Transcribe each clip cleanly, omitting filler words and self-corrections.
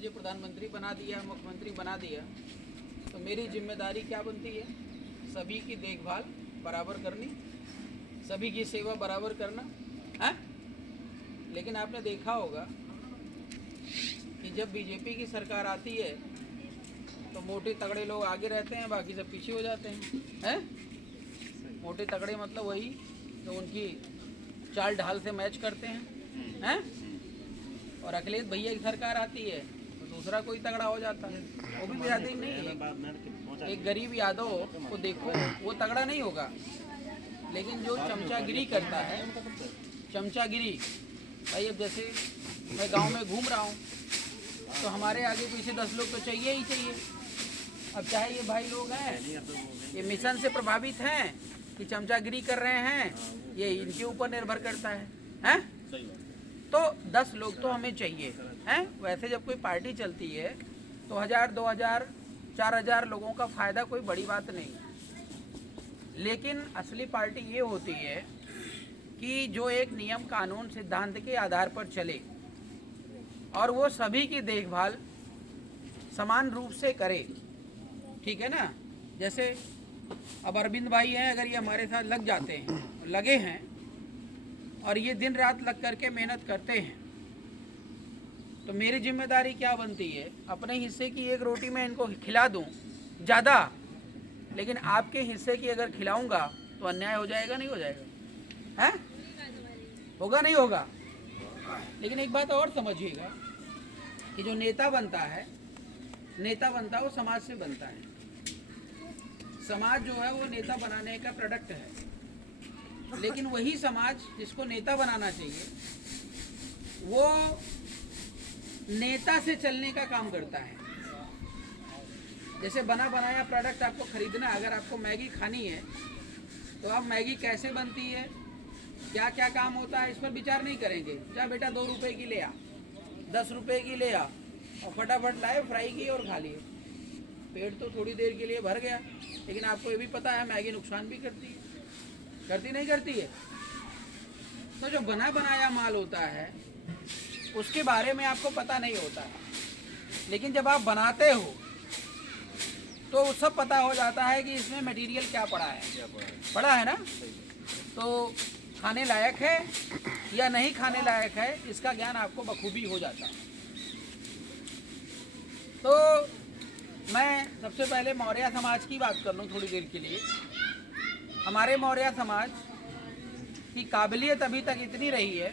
मुझे प्रधानमंत्री बना दिया, मुख्यमंत्री बना दिया, तो मेरी जिम्मेदारी क्या बनती है? सभी की देखभाल बराबर करनी, सभी की सेवा बराबर करना है। लेकिन आपने देखा होगा कि जब बीजेपी की सरकार आती है तो मोटे तगड़े लोग आगे रहते हैं, बाकी सब पीछे हो जाते हैं। मोटे तगड़े मतलब वही तो उनकी चाल ढाल से मैच करते हैं। और अखिलेश भैया की सरकार आती है तो दूसरा कोई तगड़ा हो जाता है, वो भी बिरादरी नहीं है। एक गरीब यादव को देखो, वो तगड़ा नहीं होगा, लेकिन जो चमचागिरी करता है, चमचागिरी भाई, अब जैसे मैं गांव में घूम रहा हूँ तो हमारे आगे पीछे 10 लोग तो चाहिए ही चाहिए। अब चाहे ये भाई लोग हैं, ये मिशन से प्रभावित हैं कि चमचागिरी कर रहे हैं, ये इनके ऊपर निर्भर करता है। तो 10 लोग तो हमें चाहिए हैं। वैसे जब कोई पार्टी चलती है तो 1000, 2000, 4000 लोगों का फ़ायदा कोई बड़ी बात नहीं। लेकिन असली पार्टी ये होती है कि जो एक नियम कानून सिद्धांत के आधार पर चले और वो सभी की देखभाल समान रूप से करे। ठीक है ना? जैसे अब अरविंद भाई हैं, अगर ये हमारे साथ लग जाते हैं, लगे हैं और ये दिन रात लग करके मेहनत करते हैं, तो मेरी जिम्मेदारी क्या बनती है? अपने हिस्से की एक रोटी मैं इनको खिला दूं ज़्यादा, लेकिन आपके हिस्से की अगर खिलाऊंगा तो अन्याय हो जाएगा, नहीं हो जाएगा? हैं? होगा नहीं होगा? लेकिन एक बात और समझिएगा कि जो नेता बनता है वो समाज से बनता है। समाज जो है वो नेता बनाने का प्रोडक्ट है, लेकिन वही समाज जिसको नेता बनाना चाहिए वो नेता से चलने का काम करता है। जैसे बना बनाया प्रोडक्ट आपको खरीदना, अगर आपको मैगी खानी है तो आप मैगी कैसे बनती है, क्या क्या काम होता है, इस पर विचार नहीं करेंगे। जा बेटा 2 रुपए की ले आ, 10 रुपए की ले आ, और फटाफट लाए, फ्राई की और खा लिए। पेट तो थोड़ी देर के लिए भर गया, लेकिन आपको ये भी पता है मैगी नुकसान भी करती है, करती नहीं करती है? तो जो बना बनाया माल होता है उसके बारे में आपको पता नहीं होता है, लेकिन जब आप बनाते हो तो सब पता हो जाता है कि इसमें मटेरियल क्या पड़ा है। पड़ा है ना? तो खाने लायक है या नहीं खाने लायक है, इसका ज्ञान आपको बखूबी हो जाता है। तो मैं सबसे पहले मौर्य समाज की बात कर लूँ थोड़ी देर के लिए। हमारे मौर्य समाज की काबिलियत अभी तक इतनी रही है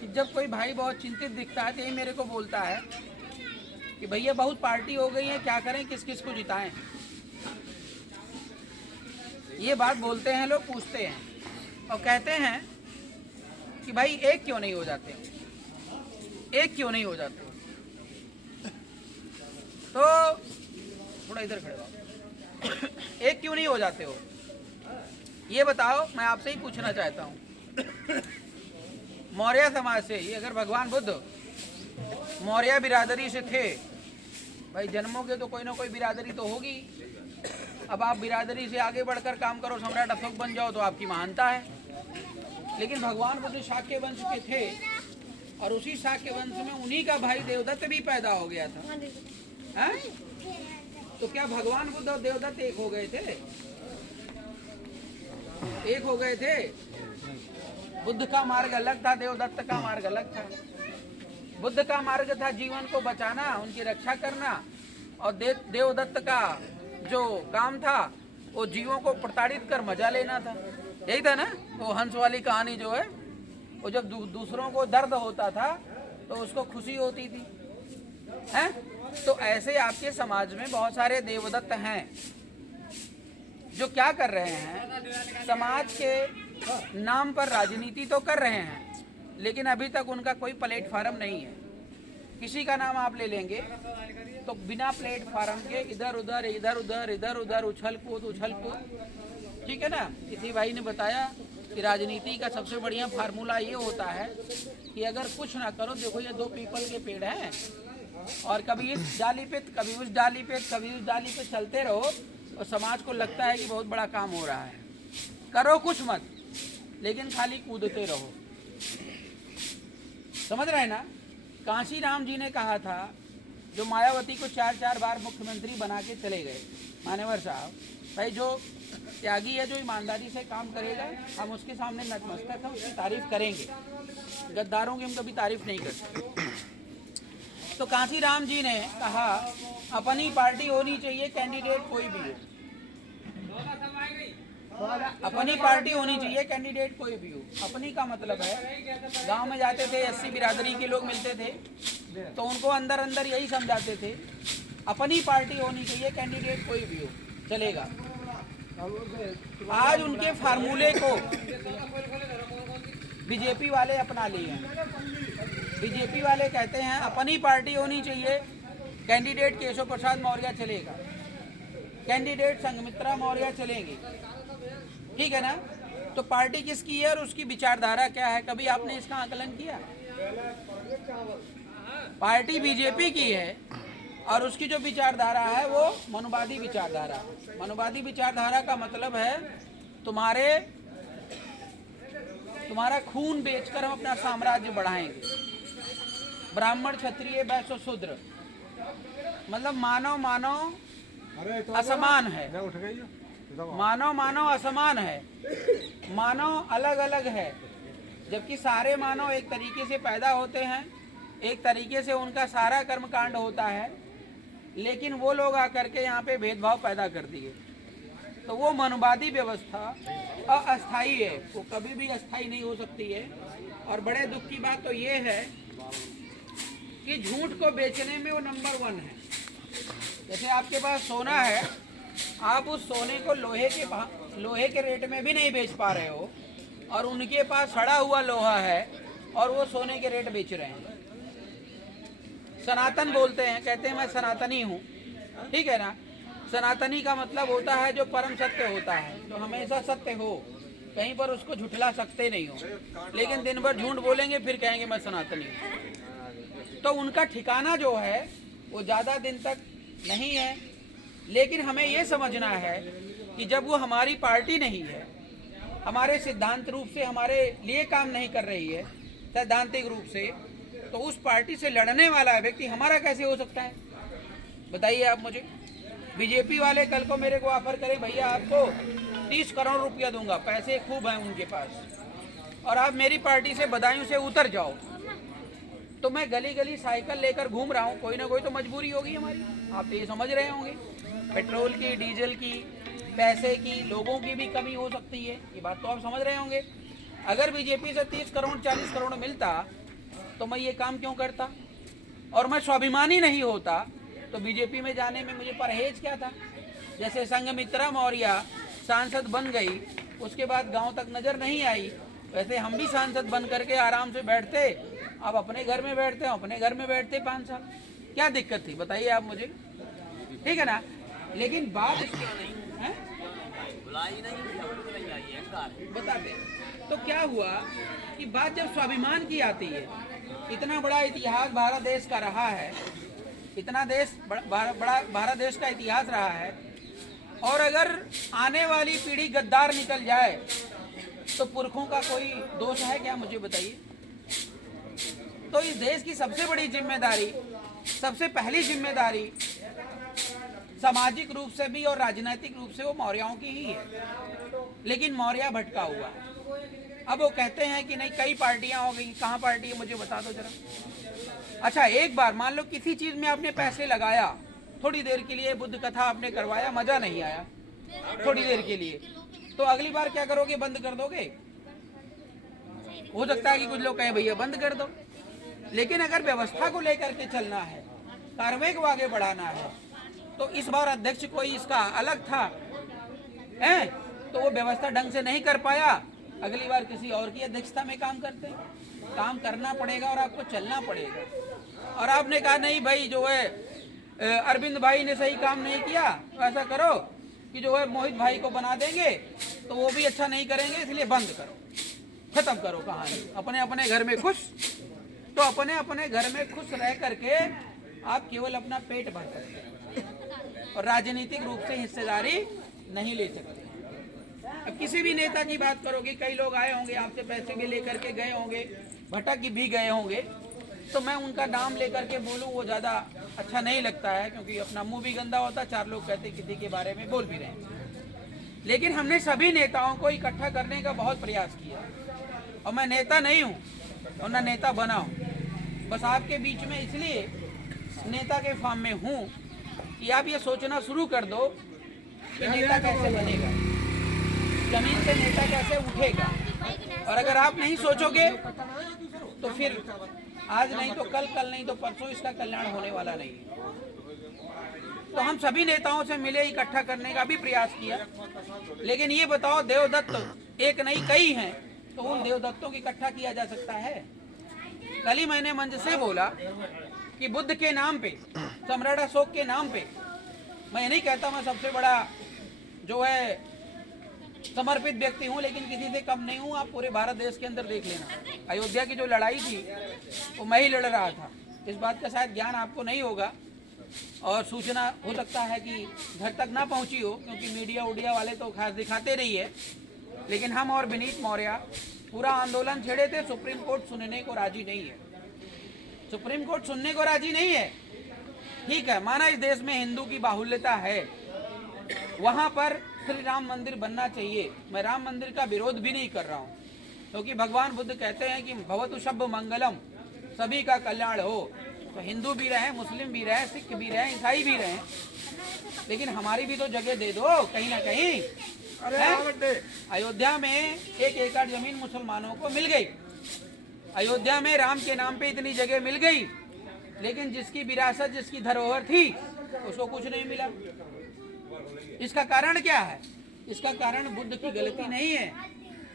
कि जब कोई भाई बहुत चिंतित दिखता है तो यही मेरे को बोलता है कि भैया बहुत पार्टी हो गई है, क्या करें, किस किस को जिताएं। ये बात बोलते हैं लोग, पूछते हैं और कहते हैं कि भाई एक क्यों नहीं हो जाते, एक क्यों नहीं हो जाते। तो थोड़ा इधर खड़े हो, एक क्यों नहीं हो जाते हो, ये बताओ। मैं आपसे ही पूछना चाहता हूँ, मौर्य समाज से ही अगर भगवान बुद्ध मौर्य बिरादरी से थे, भाई जन्मोगे तो कोई ना कोई बिरादरी तो होगी। अब आप बिरादरी से आगे बढ़कर काम करो, सम्राट अशोक बन जाओ तो आपकी महानता है। लेकिन भगवान बुद्ध शाक्य वंश के थे और उसी शाक्य वंश में उन्हीं का भाई देवदत्त भी पैदा हो गया था। हैं? तो क्या भगवान बुद्ध और देवदत्त एक हो गए थे? एक हो गए थे? बुद्ध का मार्ग अलग था, देवदत्त का मार्ग अलग था। बुद्ध का मार्ग था जीवन को बचाना, उनकी रक्षा करना, और देवदत्त का जो काम था वो जीवों को प्रताड़ित कर मजा लेना था। यही था ना वो हंस वाली कहानी जो है, वो जब दूसरों को दर्द होता था तो उसको खुशी होती थी। हैं? तो ऐसे आपके समाज में बहुत सारे देवदत्त हैं जो क्या कर रहे हैं, समाज के नाम पर राजनीति तो कर रहे हैं, लेकिन अभी तक उनका कोई प्लेटफार्म नहीं है। किसी का नाम आप ले लेंगे तो बिना प्लेटफार्म के इधर उधर इधर उधर इधर उधर उछल कूद। ठीक है ना? किसी भाई ने बताया कि राजनीति का सबसे बढ़िया फार्मूला ये होता है कि अगर कुछ ना करो, देखो ये 2 पीपल के पेड़ हैं और कभी इस डाली पे कभी उस डाली पे कभी उस डाली पे चलते रहो और समाज को लगता है कि बहुत बड़ा काम हो रहा है। करो कुछ मत, लेकिन खाली कूदते रहो। समझ रहे हैं ना? कांशी राम जी ने कहा था जो मायावती को 4 बार मुख्यमंत्री बना के चले गए। मान्यवर साहब, भाई जो त्यागी है, जो ईमानदारी से काम करेगा, हम उसके सामने नतमस्तक हैं, उसकी तारीफ करेंगे। गद्दारों की हम कभी तारीफ नहीं करते। तो कांसीराम जी ने कहा अपनी पार्टी होनी चाहिए, कैंडिडेट कोई भी हो। अपनी पार्टी होनी चाहिए, कैंडिडेट कोई भी हो। अपनी का मतलब है, गांव में जाते थे, 80 बिरादरी के लोग मिलते थे, तो उनको अंदर अंदर यही समझाते थे, अपनी पार्टी होनी चाहिए, कैंडिडेट कोई भी हो, चलेगा। आज उनके फार्मूले को बीजेपी वाले अपना लिए हैं। बीजेपी वाले कहते हैं अपनी पार्टी होनी चाहिए, कैंडिडेट केशव प्रसाद मौर्य चलेगा, कैंडिडेट संघमित्रा मौर्य चलेंगे, ठीक है ना। तो पार्टी किसकी है और उसकी विचारधारा क्या है, कभी आपने इसका आकलन किया? पार्टी बीजेपी की है और उसकी जो विचारधारा है वो मनुवादी विचारधारा। मनुवादी विचारधारा का मतलब है तुम्हारा खून बेचकर हम अपना साम्राज्य बढ़ाएंगे। ब्राह्मण, क्षत्रिय, वैश्य, शूद्र, मतलब मानव असमान है। मानव असमान है, मानव अलग अलग है, जबकि सारे मानव एक तरीके से पैदा होते हैं, एक तरीके से उनका सारा कर्मकांड होता है, लेकिन वो लोग आकर के यहाँ पे भेदभाव पैदा कर दिए। तो वो मनुवादी व्यवस्था अस्थाई है, वो कभी भी अस्थाई नहीं हो सकती है। और बड़े दुख की बात तो ये है कि झूठ को बेचने में वो नंबर 1 है। जैसे आपके पास सोना है, आप उस सोने को लोहे के रेट में भी नहीं बेच पा रहे हो, और उनके पास सड़ा हुआ लोहा है और वो सोने के रेट बेच रहे हैं। सनातन बोलते हैं, कहते हैं मैं सनातनी हूँ, ठीक है ना। सनातनी का मतलब होता है जो परम सत्य होता है, जो हमेशा सत्य हो, कहीं पर उसको झुठला सकते नहीं हो। लेकिन दिन भर झूठ बोलेंगे, फिर कहेंगे मैं सनातनी हूँ। तो उनका ठिकाना जो है वो ज़्यादा दिन तक नहीं है। लेकिन हमें ये समझना है कि जब वो हमारी पार्टी नहीं है, हमारे सिद्धांत रूप से हमारे लिए काम नहीं कर रही है, सैद्धांतिक रूप से, तो उस पार्टी से लड़ने वाला व्यक्ति हमारा कैसे हो सकता है, बताइए आप मुझे। बीजेपी वाले कल को मेरे को ऑफर करें, भैया आपको 30 करोड़ रुपया दूंगा, पैसे खूब हैं उनके पास, और आप मेरी पार्टी से बदायूं से उतर जाओ, तो मैं गली गली साइकिल लेकर घूम रहा हूँ, कोई ना कोई तो मजबूरी होगी हमारी। आप तो ये समझ रहे होंगे, पेट्रोल की, डीजल की, पैसे की, लोगों की भी कमी हो सकती है, ये बात तो आप समझ रहे होंगे। अगर बीजेपी से 30 करोड़ 40 करोड़ मिलता तो मैं ये काम क्यों करता, और मैं स्वाभिमानी नहीं होता तो बीजेपी में जाने में मुझे परहेज क्या था। जैसे संघमित्रा मौर्य सांसद बन गई, उसके बाद गांव तक नजर नहीं आई, वैसे हम भी सांसद बन करके आराम से बैठते, अब अपने घर में बैठते हैं, अपने घर में बैठते 5 साल, क्या दिक्कत थी बताइए आप मुझे, ठीक है ना। लेकिन बात इसकी नहीं है, बताते तो क्या हुआ कि बात जब स्वाभिमान की आती है, इतना बड़ा इतिहास भारत देश का रहा है, इतना बड़ा भारत देश का इतिहास रहा है, और अगर आने वाली पीढ़ी गद्दार निकल जाए तो पुरखों का कोई दोष है क्या, मुझे बताइए। तो इस देश की सबसे बड़ी जिम्मेदारी, सबसे पहली जिम्मेदारी सामाजिक रूप से भी और राजनीतिक रूप से वो मौर्यों की ही है। लेकिन मौर्य भटका हुआ है। अब वो कहते हैं कि नहीं कई पार्टियां हो गई, कहाँ पार्टी है मुझे बता दो जरा। अच्छा, एक बार मान लो किसी चीज में आपने पैसे लगाया, थोड़ी देर के लिए बुद्ध कथा आपने करवाया, मजा नहीं आया थोड़ी देर के लिए, तो अगली बार क्या करोगे, बंद कर दोगे। हो सकता है कि कुछ लोग कहें भैया बंद कर दो, लेकिन अगर व्यवस्था को लेकर के चलना है, कार्रवाई को आगे बढ़ाना है, तो इस बार अध्यक्ष कोई इसका अलग था है, तो वो व्यवस्था ढंग से नहीं कर पाया, अगली बार किसी और की अध्यक्षता में काम करते, काम करना पड़ेगा और आपको चलना पड़ेगा। और आपने कहा नहीं भाई जो है अरविंद भाई ने सही काम नहीं किया, तो ऐसा करो कि जो है मोहित भाई को बना देंगे, तो वो भी अच्छा नहीं करेंगे, इसलिए बंद करो, खत्म करो कहानी, अपने अपने घर में खुश। तो अपने अपने घर में खुश रह करके आप केवल अपना पेट भर सकते हैं और राजनीतिक रूप से हिस्सेदारी नहीं ले सकते। अब किसी भी नेता की बात करोगे, कई लोग आए होंगे आपसे पैसे भी लेकर के गए होंगे, भटक भी गए होंगे, तो मैं उनका नाम लेकर के बोलूँ वो ज़्यादा अच्छा नहीं लगता है, क्योंकि अपना मुंह भी गंदा होता, चार लोग कहते किसी के बारे में बोल भी रहे हैं। लेकिन हमने सभी नेताओं को इकट्ठा करने का बहुत प्रयास किया, और मैं नेता नहीं हूँ और ना नेता बना हूँ, बस आपके बीच में इसलिए नेता के फॉर्म में हूँ कि आप ये सोचना शुरू कर दो कि नेता कैसे बनेगा, जमीन से नेता कैसे उठेगा। और अगर आप नहीं सोचोगे तो फिर आज नहीं तो कल, कल नहीं तो परसों इसका कल्याण होने वाला नहीं है। तो हम सभी नेताओं से मिले, इकट्ठा करने का भी प्रयास किया। लेकिन ये बताओ, देवदत्त एक नहीं कई हैं, तो उन देवदत्तों को इकट्ठा किया जा सकता है? कल ही मैंने मंच से बोला कि बुद्ध के नाम पे, सम्राट अशोक के नाम पे, मैं नहीं कहता मैं सबसे बड़ा जो है समर्पित व्यक्ति हूँ, लेकिन किसी से कम नहीं हूँ। आप पूरे भारत देश के अंदर देख लेना, अयोध्या की जो लड़ाई थी वो मैं ही लड़ रहा था। इस बात का शायद ज्ञान आपको नहीं होगा और सूचना हो सकता है कि घर तक ना पहुँची हो, क्योंकि मीडिया उडिया वाले तो खास दिखाते नहीं है। लेकिन हम और विनीत मौर्य पूरा आंदोलन छेड़े थे, सुप्रीम कोर्ट सुनने को राजी नहीं है। सुप्रीम कोर्ट सुनने को राजी नहीं है, ठीक है, माना इस देश में हिंदू की बाहुल्यता है, वहाँ पर श्री राम मंदिर बनना चाहिए। मैं राम मंदिर का विरोध भी नहीं कर रहा हूँ, क्योंकि भगवान बुद्ध कहते हैं कि भवतु शब्द मंगलम, सभी का कल्याण हो। तो हिंदू भी रहे, मुस्लिम भी रहे, सिख भी रहे, ईसाई भी रहे, लेकिन हमारी भी तो जगह दे दो कहीं ना कहीं। अयोध्या में 1 एकड़ जमीन मुसलमानों को मिल गई, अयोध्या में राम के नाम पे इतनी जगह मिल गई, लेकिन जिसकी विरासत, जिसकी धरोहर थी, उसको कुछ नहीं मिला। इसका कारण क्या है? इसका कारण बुद्ध की गलती नहीं है,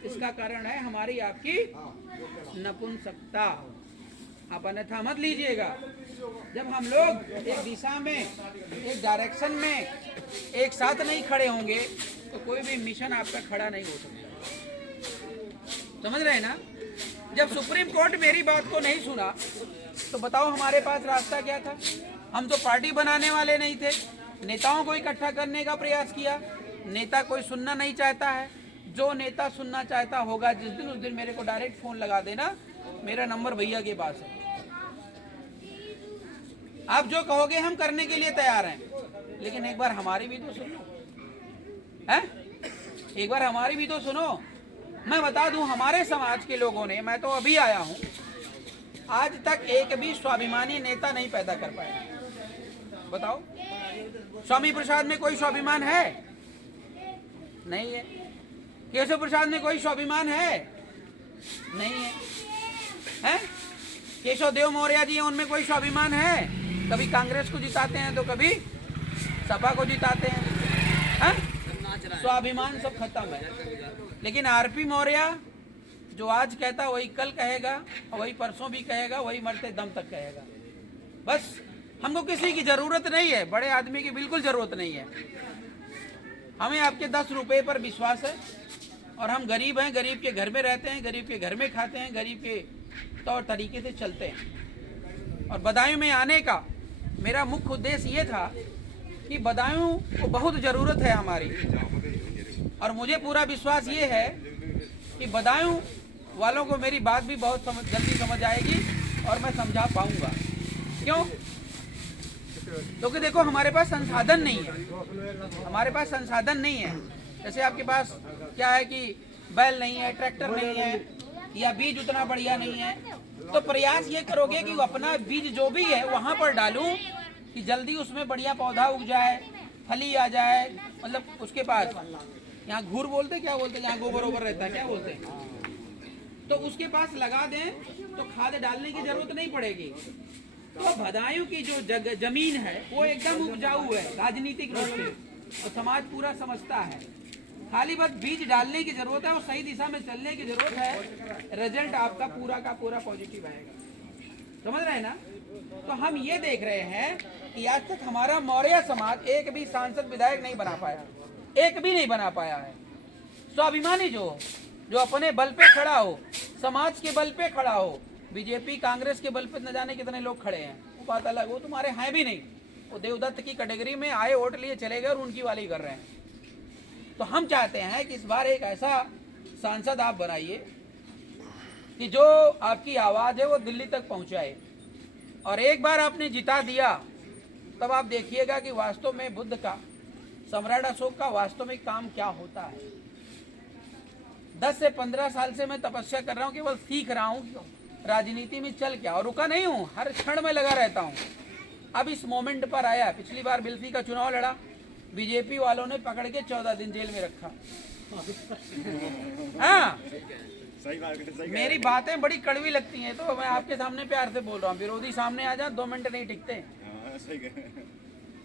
इसका कारण है हमारी आपकी नपुंसकता। आप अन्यथा मत लीजिएगा। जब हम लोग एक दिशा में, एक डायरेक्शन में एक साथ नहीं खड़े होंगे तो कोई भी मिशन आपका खड़ा नहीं हो सकता। समझ रहे हैं ना? जब सुप्रीम कोर्ट मेरी बात को नहीं सुना तो बताओ हमारे पास रास्ता क्या था? हम तो पार्टी बनाने वाले नहीं थे, नेताओं को इकट्ठा करने का प्रयास किया। नेता कोई सुनना नहीं चाहता है, जो नेता सुनना चाहता होगा जिस दिन, उस दिन मेरे को डायरेक्ट फोन लगा देना, मेरा नंबर भैया के पास है। आप जो कहोगे हम करने के लिए तैयार हैं, लेकिन एक बार हमारी भी तो सुनो, है? एक बार हमारी भी तो सुनो। मैं बता दूं, हमारे समाज के लोगों ने, मैं तो अभी आया हूं, आज तक एक भी स्वाभिमानी नेता नहीं पैदा कर पाया। बताओ, स्वामी प्रसाद में कोई स्वाभिमान है? नहीं है। केशव प्रसाद में कोई स्वाभिमान है? नहीं है। हैं? केशव देव मौर्य जी हैं, उनमें कोई स्वाभिमान है? कभी कांग्रेस को जिताते हैं तो कभी सपा को जिताते हैं, स्वाभिमान सब खत्म है। लेकिन आरपी मौर्य जो आज कहता वही कल कहेगा, वही परसों भी कहेगा, वही मरते दम तक कहेगा। बस हमको किसी की जरूरत नहीं है, बड़े आदमी की बिल्कुल जरूरत नहीं है। हमें आपके 10 रुपए पर विश्वास है, और हम गरीब हैं, गरीब के घर में रहते हैं, गरीब के घर में खाते हैं, गरीब के तौर तरीके से चलते हैं। और बदायूं में आने का मेरा मुख्य उद्देश्य ये था कि बदायूं को बहुत ज़रूरत है हमारी, और मुझे पूरा विश्वास ये है कि बदायूं वालों को मेरी बात भी बहुत जल्दी समझ आएगी और मैं समझा पाऊंगा। क्यों? क्योंकि देखो, हमारे पास संसाधन नहीं है, हमारे पास संसाधन नहीं है। जैसे आपके पास क्या है कि बैल नहीं है, ट्रैक्टर नहीं है, या बीज उतना बढ़िया नहीं है, तो प्रयास ये करोगे कि अपना बीज जो भी है वहाँ पर डालूं कि जल्दी उसमें बढ़िया पौधा उग जाए, फली आ जाए। मतलब उसके पास, यहाँ घूर बोलते, क्या बोलते, जहाँ गोबर ओबर रहता है, क्या बोलते हैं, तो उसके पास लगा दें तो खाद डालने की जरूरत नहीं पड़ेगी। तो बदायूं की जो जमीन है वो एकदम उपजाऊ है राजनीतिक रूप से, तो समाज पूरा समझता है। खाली बस बीज डालने की जरूरत है और सही दिशा में चलने की जरूरत है, रिजल्ट आपका पूरा का पूरा पॉजिटिव आएगा। समझ रहे हैं ना? तो हम ये देख रहे हैं कि आज तक हमारा मौर्य समाज एक भी सांसद विधायक नहीं बना पाया, एक भी नहीं बना पाया है। स्वाभिमानी जो अपने बल पे खड़ा हो, समाज के बल पे खड़ा हो, बीजेपी कांग्रेस के बल पे न जाने कितने लोग खड़े हैं, वो बात अलग, वो तुम्हारे हैं भी नहीं, वो देवदत्त की कैटेगरी में आए, वोट लिए चले गए और उनकी वाली कर रहे हैं। तो हम चाहते हैं कि इस बार एक ऐसा सांसद आप बनाइए कि जो आपकी आवाज़ है वो दिल्ली तक पहुंचाए, और एक बार आपने जिता दिया, तब आप देखिएगा कि वास्तव में बुद्ध का, सम्राट अशोक का वास्तव में काम क्या होता है। 10 से 15 साल से मैं तपस्या कर रहा हूँ, केवल सीख रहा हूँ राजनीति में चल क्या, और रुका नहीं हूँ, हर क्षण में लगा रहता हूँ। अब इस मोमेंट पर आया। पिछली बार बिल्फी का चुनाव लड़ा, बीजेपी वालों ने पकड़ के 14 दिन जेल में रखा। हाँ, मेरी बातें बड़ी कड़वी लगती हैं, तो मैं आपके सामने प्यार से बोल रहा हूँ। विरोधी सामने आ जाए 2 मिनट नहीं टिकते,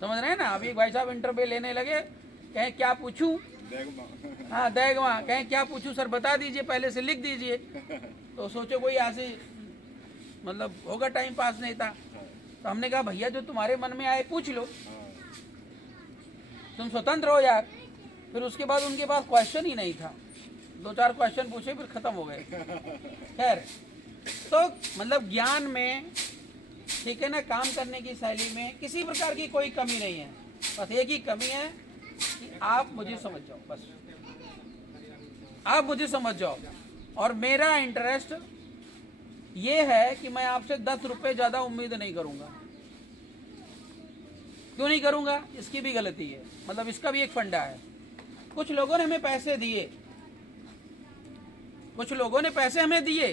समझ रहे हैं ना। अभी भाई साहब इंटरव्यू लेने लगे, कहें क्या पूछूं, हाँ देगवा, कहें क्या पूछूं सर बता दीजिए, पहले से लिख दीजिए। तो सोचो कोई ऐसे मतलब होगा टाइम पास नहीं था। तो हमने कहा भैया जो तुम्हारे मन में आए पूछ लो, तुम स्वतंत्र हो यार। फिर उसके बाद उनके पास क्वेश्चन ही नहीं था, 2-4 क्वेश्चन पूछे फिर खत्म हो गए। खैर, तो मतलब ज्ञान में, ठीक है ना, काम करने की शैली में किसी प्रकार की कोई कमी नहीं है। बस एक ही कमी है कि आप मुझे समझ जाओ, बस आप मुझे समझ जाओ। और मेरा इंटरेस्ट ये है कि मैं आपसे 10 रुपए ज्यादा उम्मीद नहीं करूंगा। क्यों नहीं करूंगा, इसकी भी गलती है, मतलब इसका भी एक फंडा है। कुछ लोगों ने हमें पैसे दिए, कुछ लोगों ने पैसे हमें दिए,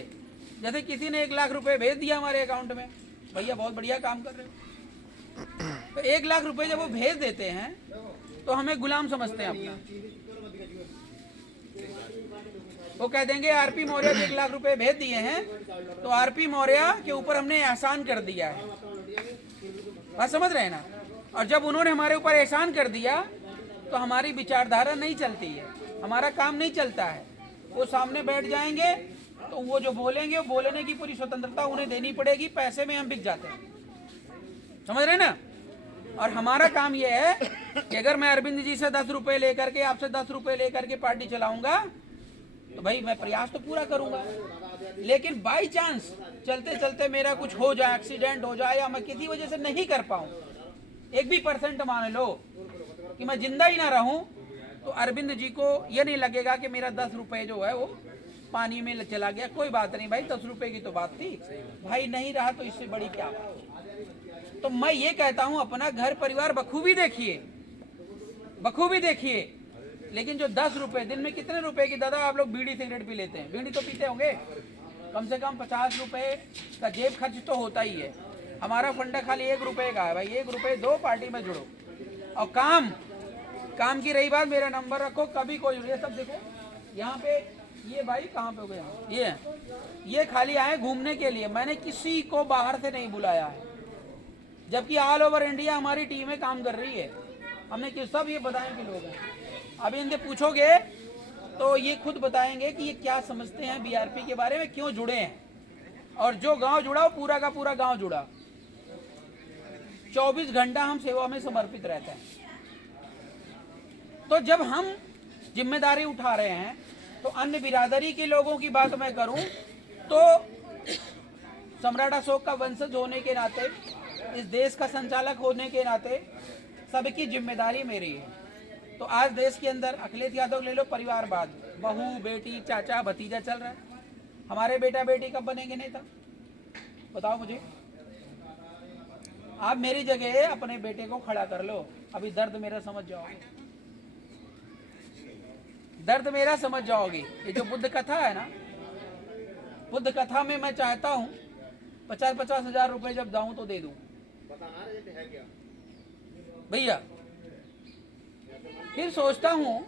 जैसे किसी ने 1 लाख रुपए भेज दिया हमारे अकाउंट में, भैया बहुत बढ़िया काम कर रहे हो। तो 1 लाख रुपए जब वो भेज देते हैं तो हमें गुलाम समझते हैं अपना। वो कह देंगे आरपी मौर्य 1 लाख रुपए भेज दिए हैं, तो आरपी मौर्य के ऊपर हमने एहसान कर दिया है। बात समझ रहे हैं ना। और जब उन्होंने हमारे ऊपर एहसान कर दिया तो हमारी विचारधारा नहीं चलती है, हमारा काम नहीं चलता है। वो सामने बैठ जाएंगे तो वो जो बोलेंगे, वो बोलने की पूरी स्वतंत्रता उन्हें देनी पड़ेगी, पैसे में हम बिक जाते हैं, समझ रहे हैं ना। और हमारा काम ये है कि अगर मैं अरविंद जी से 10 रुपए लेकर के, आपसे 10 रुपए लेकर के पार्टी चलाऊंगा, तो भाई मैं प्रयास तो पूरा करूंगा। लेकिन बाई चांस चलते चलते मेरा कुछ हो जाए, एक्सीडेंट हो जाए, या मैं किसी वजह से नहीं कर पाऊं, 1% मान लो कि मैं जिंदा ही ना रहूं, तो अरविंद जी को ये नहीं लगेगा कि मेरा 10 रुपए जो है वो पानी में चला गया। कोई बात नहीं भाई, 10 रुपए की तो बात थी, भाई नहीं रहा तो इससे बड़ी क्या बात। तो मैं ये कहता हूं अपना घर परिवार बखूबी देखिए, बखूबी देखिए। लेकिन जो 10 रुपए, दिन में कितने रुपए की दादा आप लोग बीड़ी सिगरेट पी लेते हैं? बीड़ी तो पीते होंगे, कम से कम 50 रुपए का जेब खर्च तो होता ही है। हमारा फंडा खाली 1 रुपए का है भाई, 1 रुपए दो, पार्टी में जुड़ो। और काम की रही बात, मेरा नंबर रखो, कभी कोई, ये सब देखो यहाँ पे, ये भाई कहाँ पे हो गया, ये खाली आए घूमने के लिए, मैंने किसी को बाहर से नहीं बुलाया है, जबकि ऑल ओवर इंडिया हमारी टीमें काम कर रही है। हमने किस सब ये बताएं कि लोग हैं। अभी इनसे पूछोगे तो ये खुद बताएंगे कि ये क्या समझते हैं बीआरपी के बारे में, क्यों जुड़े हैं। और जो गांव जुड़ा वो पूरा का पूरा गांव जुड़ा। 24 घंटा हम सेवा में समर्पित रहते हैं। तो जब हम जिम्मेदारी उठा रहे हैं, तो अन्य बिरादरी के लोगों की बात मैं करूं तो सम्राट अशोक का वंशज होने के नाते, इस देश का संचालक होने के नाते सबकी जिम्मेदारी मेरी है। तो आज देश के अंदर अखिलेश यादव ले लो, परिवारवाद, बहू बेटी चाचा भतीजा चल रहा है। हमारे बेटा बेटी कब बनेंगे नेता, बताओ मुझे। आप मेरी जगह अपने बेटे को खड़ा कर लो, अभी दर्द मेरा समझ जाओगे, दर्द मेरा समझ जाओगे। ये जो बुद्ध कथा है ना, बुद्ध कथा में मैं चाहता हूँ 50-50 हजार रुपए जब जाऊं तो दे दूं भैया। फिर सोचता हूँ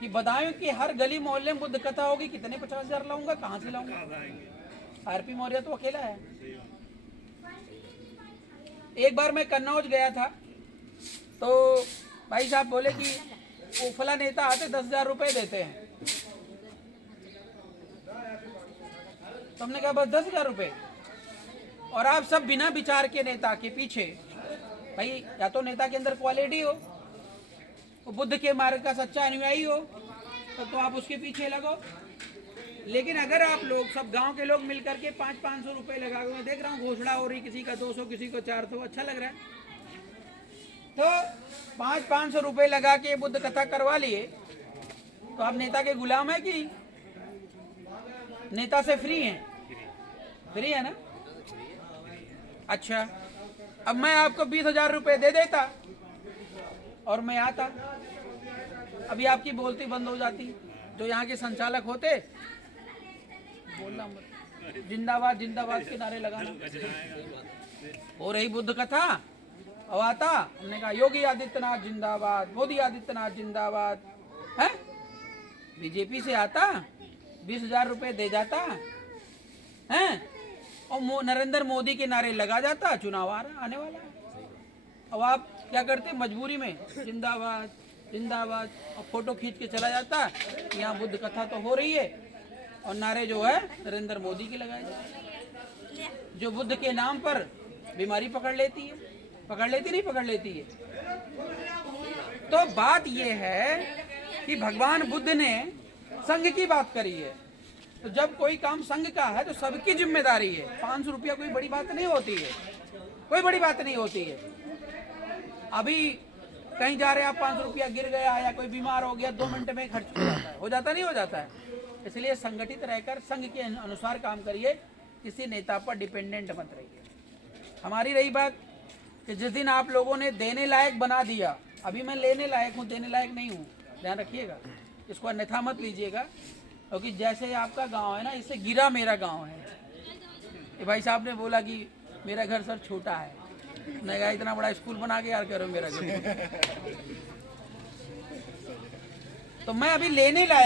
कि बदायूं कि हर गली मोहल्ले में बुद्ध कथा होगी, कितने 50 हजार लाऊंगा, कहाँ से लाऊंगा। आरपी मौर्य तो अकेला है। एक बार मैं कन्नौज गया था, तो भाई साहब बोले कि वो फला नेता आते 10,000 रुपए देते हैं। तो हमने कहा बस 10,000 रुपए। और आप सब बिना विचार के नेता के पीछे, भाई या तो नेता के अंदर क्वालिटी हो, वो बुद्ध के मार्ग का सच्चा अनुयायी हो, तो आप उसके पीछे लगो। लेकिन अगर आप लोग सब गांव के लोग मिलकर के 500-500 रुपए लगा, मैं देख रहा हूँ घोषणा हो रही, किसी का 200, किसी को 400, अच्छा लग रहा है। तो 500-500 रुपए लगा के बुद्ध कथा करवा लिए, तो आप नेता के गुलाम है कि नेता से फ्री हैं? फ्री है ना। अच्छा, अब मैं आपको 20,000 रुपये दे देता और मैं आता, अभी आपकी बोलती बंद हो जाती। जो यहाँ के संचालक होते, बोलना मत, जिंदाबाद जिंदाबाद के नारे लगाना। हो रही बुद्ध कथा, अब आता, हमने कहा योगी आदित्यनाथ जिंदाबाद, मोदी आदित्यनाथ जिंदाबाद, है बीजेपी से आता, 20,000 रुपये दे जाता है और नरेंद्र मोदी के नारे लगा जाता, चुनाव आने वाला है। अब आप क्या करते, मजबूरी में जिंदाबाद जिंदाबाद और फोटो खींच के चला जाता, यहाँ बुद्ध कथा तो हो रही है और नारे जो है नरेंद्र मोदी के लगाए जाते, जो बुद्ध के नाम पर बीमारी पकड़ लेती है, पकड़ लेती नहीं पकड़ लेती है। तो बात यह है कि भगवान बुद्ध ने संघ की बात करी है, तो जब कोई काम संघ का है तो सबकी जिम्मेदारी है। 500 रुपया कोई बड़ी बात नहीं होती है, कोई बड़ी बात नहीं होती है। अभी कहीं जा रहे हैं आप, 500 रुपया गिर गया या कोई बीमार हो गया, 2 मिनट में खर्च हो जाता है, हो जाता नहीं हो जाता है। इसलिए संगठित रहकर संघ के अनुसार काम करिए, किसी नेता पर डिपेंडेंट मत रहिए। हमारी रही बात कि जिस दिन आप लोगों ने देने लायक बना दिया, अभी मैं लेने लायक हूँ, देने लायक नहीं हूँ, ध्यान रखिएगा, इसको अन्यथा मत लीजिएगा। क्योंकि जैसे आपका गांव है ना, इससे गिरा मेरा गांव है। ये भाई साहब ने बोला कि मेरा घर सर छोटा है, मैं कहा इतना बड़ा स्कूल बना के यार करो मेरा घर। तो मैं अभी लेने लायक